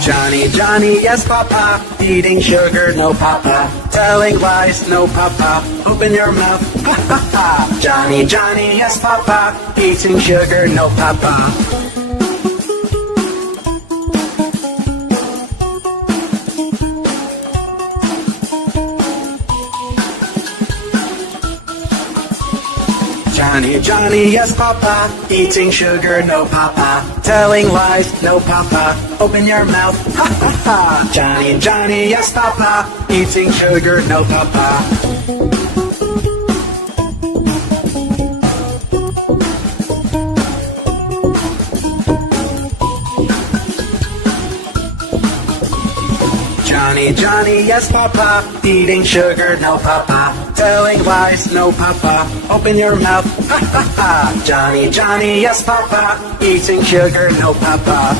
Johny Johny, yes papa, eating sugar, no papa, telling lies, no papa, open your mouth, ha ha ha. Johny Johny, yes papa, eating sugar, no papa. Johny Johny, yes papa, eating sugar, no papa, telling lies, no papa, open your mouth, ha ha ha. Johny Johny, yes papa, eating sugar, no papa. Johny Johny, yes papa, eating sugar, no papa, telling lies, no papa, open your mouth, ha ha ha. Johny Johny, yes papa, eating sugar, no papa.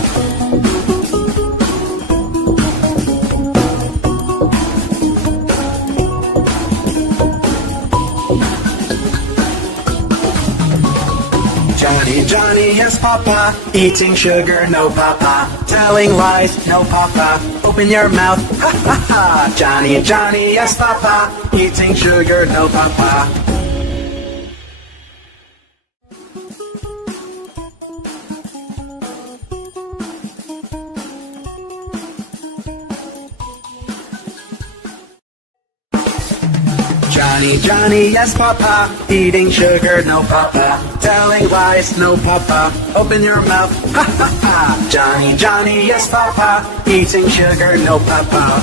Johny Johny, yes papa, eating sugar, no papa, telling lies, no papa, open your mouth, ha ha ha. Johny Johny, yes papa, eating sugar, no papa. Johny Johny, yes papa, eating sugar, no papa, telling lies, no papa, open your mouth, ha ha ha. Johny Johny, yes papa, eating sugar, no papa.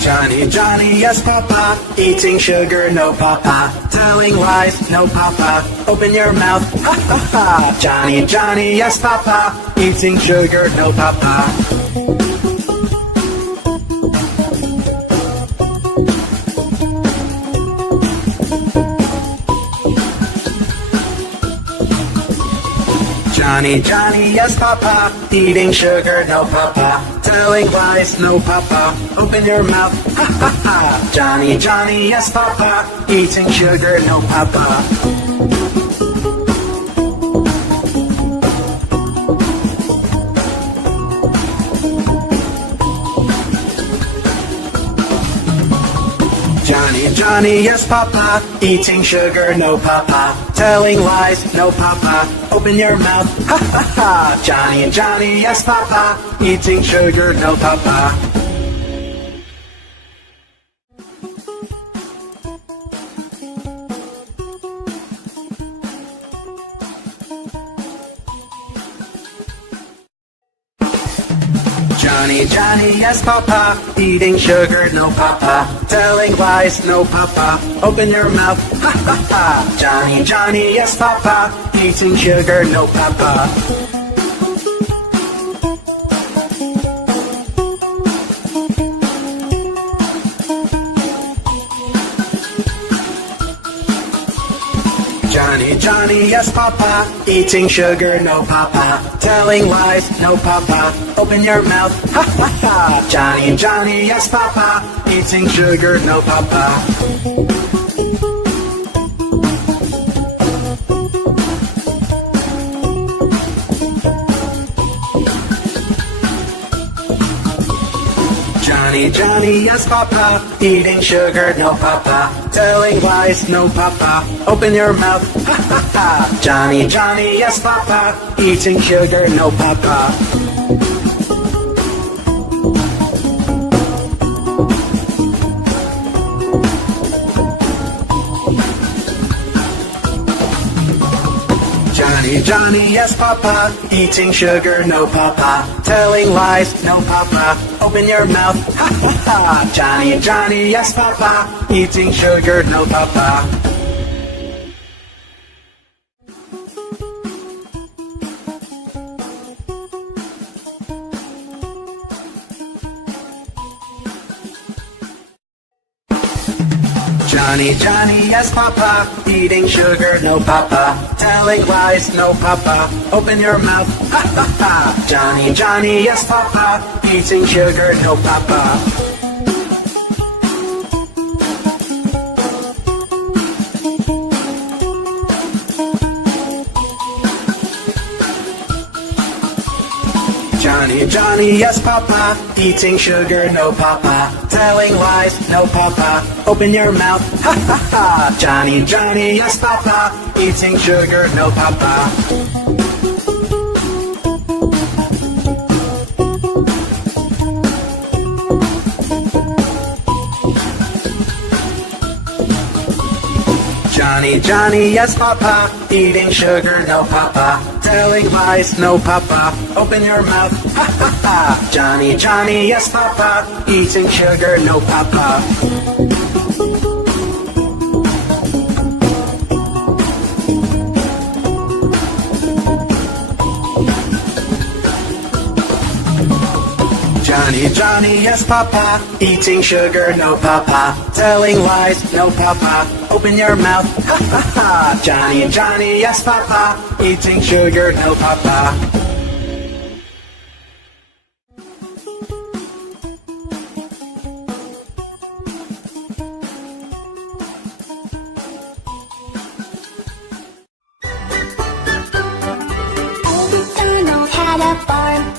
Johny Johny, yes papa, eating sugar, no papa, telling lies, no papa, open your mouth, ha ha ha. Johny Johny, yes papa, eating sugar, no papa. Johny Johny, yes papa, eating sugar, no papa, telling lies, no papa, open your mouth, ha ha ha. Johny Johny, yes papa, eating sugar, no papa. Johny Johny, yes papa, eating sugar, no papa, telling lies, no papa, open your mouth, ha ha ha. Johny Johny, yes papa, eating sugar, no papa. Johny Johny, yes papa, eating sugar, no papa, telling lies, no papa, open your mouth, ha ha ha. Johny Johny, yes papa, eating sugar, no papa. Johny Johny, yes papa, eating sugar, no papa, telling lies, no papa, open your mouth, ha ha ha. Johny Johny, yes papa, eating sugar, no papa. Johny Johny, yes papa, eating sugar, no papa, telling lies, no papa, open your mouth, ha ha ha. Johny Johny, yes papa, eating sugar, no papa. Johny Johny, yes papa, eating sugar, no papa, telling lies, no papa, open your mouth, ha ha ha. Johny Johny, yes papa, eating sugar, no papa. Johny Johny, yes papa, eating sugar, no papa, telling lies, no papa, open your mouth, ha ha ha. Johny Johny, yes papa, eating sugar, no papa. Johnny, Johnny, yes, Papa. Eating sugar, no, Papa. Telling lies, no, Papa. Open your mouth, ha, ha, ha. Johnny, Johnny, yes, Papa. Eating sugar, no, Papa. Johnny, Johnny, yes, Papa. Eating sugar, no, Papa. Telling lies, no, Papa. Open your mouth, ha, ha, ha. Johnny, Johnny, yes, Papa. Eating sugar, no, Papa. Johnny, Johnny, yes, Papa. Eating sugar, no, Papa. Telling lies, no, Papa. Open your mouth, ha, ha, ha. Johnny, Johnny, yes, Papa. Eating sugar, no, Papa. Old MacDonald had a farm.